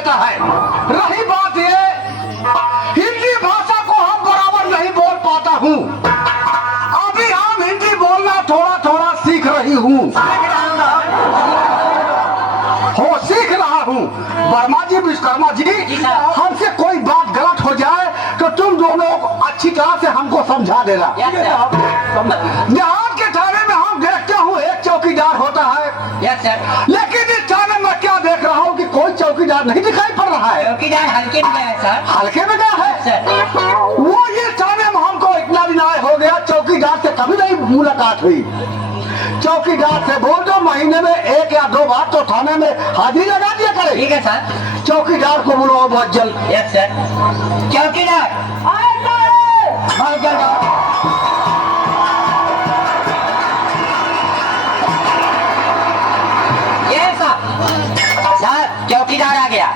देता है। रही बात ये, हिंदी भाषा को हम बराबर नहीं बोल पाता हूँ। अभी हम हिंदी बोलना थोड़ा थोड़ा सीख रही हूँ। सीख रहा हूँ। वर्मा जी, विश्वकर्मा जी, हमसे कोई बात गलत हो जाए तो तुम दोनों अच्छी तरह से हमको समझा देना। यहाँ के थाने में हम देखते हूँ एक चौकीदार होता है, लेकिन इस थाने में क्या देख रहा हूँ कि कोई चौकीदार नहीं दिखाई पड़ रहा है। चौकीदार हल्के में गया है सर। हल्के में गया है वो। ये थाने में हमको इतना दिन आए हो गया, चौकीदार से कभी नहीं मुलाकात हुई। चौकीदार से बोल दो महीने में 1 या 2 बार तो थाने में हाजिरी लगा दिया करे। ठीक है सर। चौकीदार को बुलाओ बहुत जल्द। Yes sir. चौकीदार बहुत जल्द आओ। ये सर चौकीदार आ गया।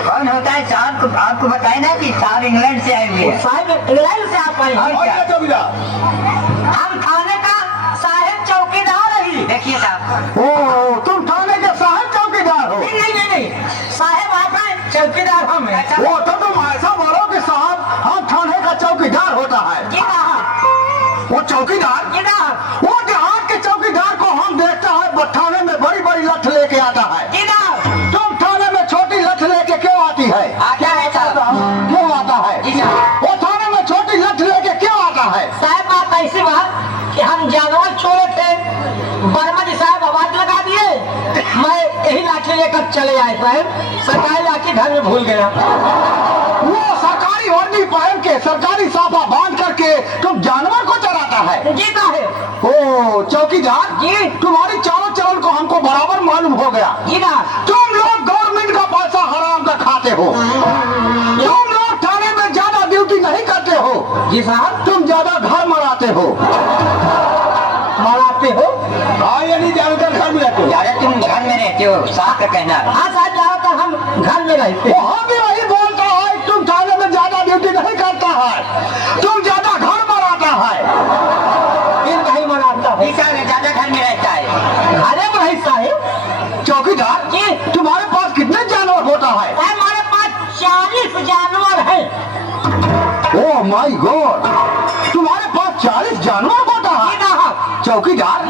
कौन होता है साहब? आपको बताए ना कि साहब इंग्लैंड से आए हुए हैं। साहब इंग्लैंड से आप आए हैं? हम थाने का साहब चौकीदार ही। देखिए साहब। ओ, तुम थाने के साहब चौकीदार हो? नहीं, साहब आप हैं, चौकीदार हम हैं। वो तो तुम ऐसा बोलो कि साहब हम थाने का चौकीदार होता है। वो चौकीदार, वो देहात के चौकीदार को हम देखता है थाने में बड़ी बड़ी लठ लेके आता है। तुम थाने में छोटी लठ लेके क्यों आती है? क्या है साहब? क्यों आता है? वो थाने में छोटी लठ लेके क्यों आता है? साहब बात ऐसी बात कि हम जानवर छोड़े थे, वर्मा जी साहब आवाज लगा दिए, मैं यही लाठी लेकर चले आए साहब। सरकारी लाठी घर में भूल गया। वो सरकारी वर्दी पहन के, सरकारी साफा बांध करके तुम जानवर को चराता है? जी साहब। ओ चौकीदार जी, तुम्हारी चारों चरण को हमको बराबर मालूम हो गया। जी ना, तुम लोग गवर्नमेंट का पैसा हराम का खाते हो। तुम लोग थाने में ज्यादा ड्यूटी नहीं करते हो। जी साहब। तुम ज्यादा घर मराते हो। मराते हो? हाँ, यानी ज्यादातर घर में रहते हो। यार तुम घर में रहते हो, साहब का कहना। हाँ साहब, ज्यादातर हम घर में रहते हैं। हम भी वही बोलता है, तुम थाने में ज्यादा ड्यूटी नहीं करता है, तुम ज्यादा घर मराता है। फिर नहीं मनाता है। ज्यादा घर में रहता है। अरे भाई साहब। चौकीदार जी, तुम्हारे पास कितने जानवर होता है? हमारे पास 40 जानवर है। ओह माय गॉड, तुम्हारे पास 40 जानवर होता है? चौकीदार,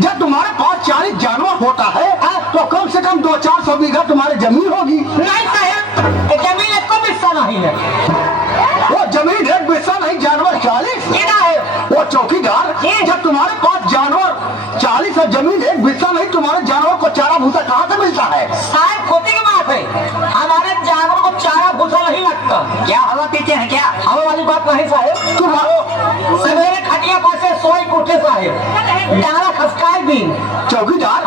जब तुम्हारे पास 40 जानवर होता है तो कम से कम 200-400 बीघा तुम्हारी जमीन होगी। नहीं साहब, जमीन एक हिस्सा नहीं है। वो जमीन एक हिस्सा नहीं, जानवर 40 है। वो चौकीदार, जब तुम्हारे पास जानवर 40 और जमीन एक हिस्सा नहीं, तुम्हारे जानवर को चारा भूसा कहाँ से मिलता है? साहब खोटी की बात है, हमारे जानवर को चारा भूसा नहीं लगता। क्या हवा पीते हैं क्या? हवा वाली बात नहीं साहब। तुम्हारे सवेरे खटिया पर से सोई उठे साहब, डाला खसकाए दिन। चौकीदार,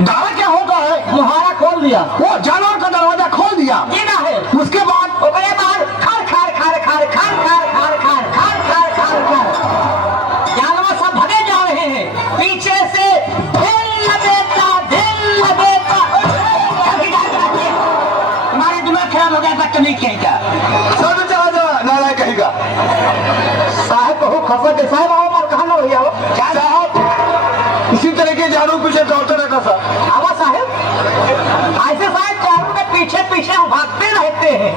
डाला क्या होता है? मुहारा खोल दिया। वो जानवर का दरवाजा खोल दिया। जी ना है। उसके बाद खार खार खार खार खार खार खार खार खार खार खार खार जानवर सब भगे जा रहे हैं पीछे से। तुम्हारा दिमाग खराब हो गया, बदतमीज कहेगा। नाला कहेगा। साहब को खबर के साहब आओ और कहा ना भैया साहब इसी तरह के जानवर पीछे दौड़ता रहता था। आवा साहब, ऐसे साहब जानवर के पीछे पीछे हम भागते रहते हैं।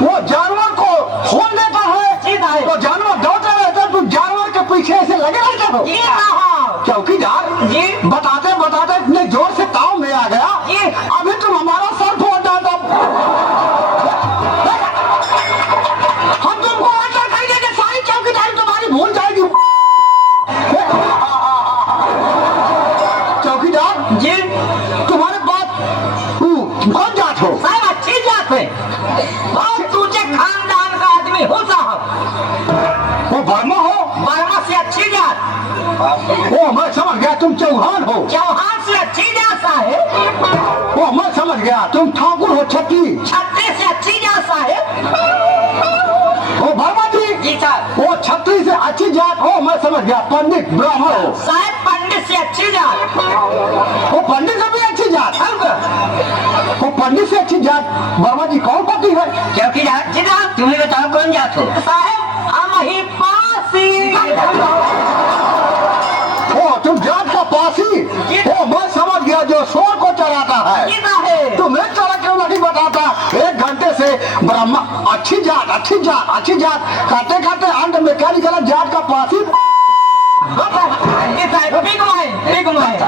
वो जानवर को खोल देता है तो जानवर दौड़ता रहता है, तुम जानवर के पीछे ऐसे लगे रहते हो। जी हाँ। चौकीदार जी, बताते बताते इतने जोर से ताव में आ गया, अभी तुम हमारा सर फोड़ डालता। हम तुमको ऑर्डर कर देंगे, सारी चौकीदारी तुम्हारी भूल जाएगी। चौकीदार जी, तुम्हारे पास कौन जात बहुत ऊंचे खानदान का आदमी हो साहब। वो वर्मा हो? वर्मा से अच्छी जात। ओ मैं समझ गया, तुम चौहान हो। चौहान से अच्छी जात साहेब। ओ मैं समझ गया, तुम ठाकुर हो छत्री। छत्तीस से अच्छी जात साहेब। ओ वर्मा जी, जी साहब। वो छत्री से अच्छी जात हो, मैं समझ गया, पंडित ब्राह्मण हो। साहेब पंडित से अच्छी जात। वो पंडित से भी अच्छी जात है। वो पंडित से अच्छी जात वर्मा जी कौन पति है? चौकीदार जी साहब, तुम्हें बताओ कौन जात हो? साहेब हम ही पासी। ओ तुम जात का पासी? ओ मैं समझ गया, जो शोर को चलाता है। जी साहेब। तुम्हें चला क्यों नहीं बताता? 1 घंटे से ब्रह्मा अच्छी जात अच्छी जात अच्छी जात कहते कहते अंत में क्या निकला? जात का पासी। जी साहेब बिग माइन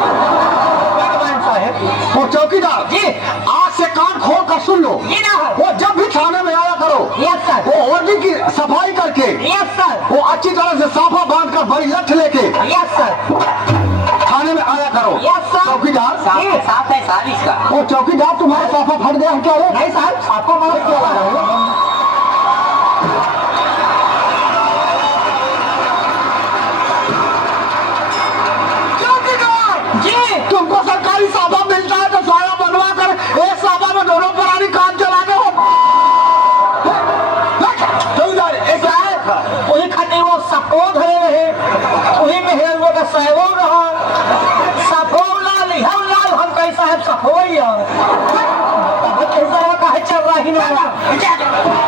साहेब। वो चौकीदार जी। आज से कान खोल कर सुन लो। जी ना। वो जब भी थाने में आया करो, यस सर। वो ओढ़नी की सफाई करके, यस सर। वो अच्छी तरह से साफा बांध कर बड़ी लठ लेके यस सर। थाने में आया करो। Yes sir. चौकीदार साफ है साहब इसका। वो चौकीदार तुम्हारा साफा फट गया है क्या? है नहीं साहब आपको मालूम क्यों लगा रहे हो? जी। तुमको सरकारी साफा मिलता है तो सारा बनवा कर एक साफा में दोनों पुरानी काम चला के हो। चौकीदार एक वही खटे वो सपो धरे रहे, वही में वो का सहबो रहा। सपो लाल हम लाल हम कहीं साहब सपो ही है। अब कैसा का चल रहा ही ना।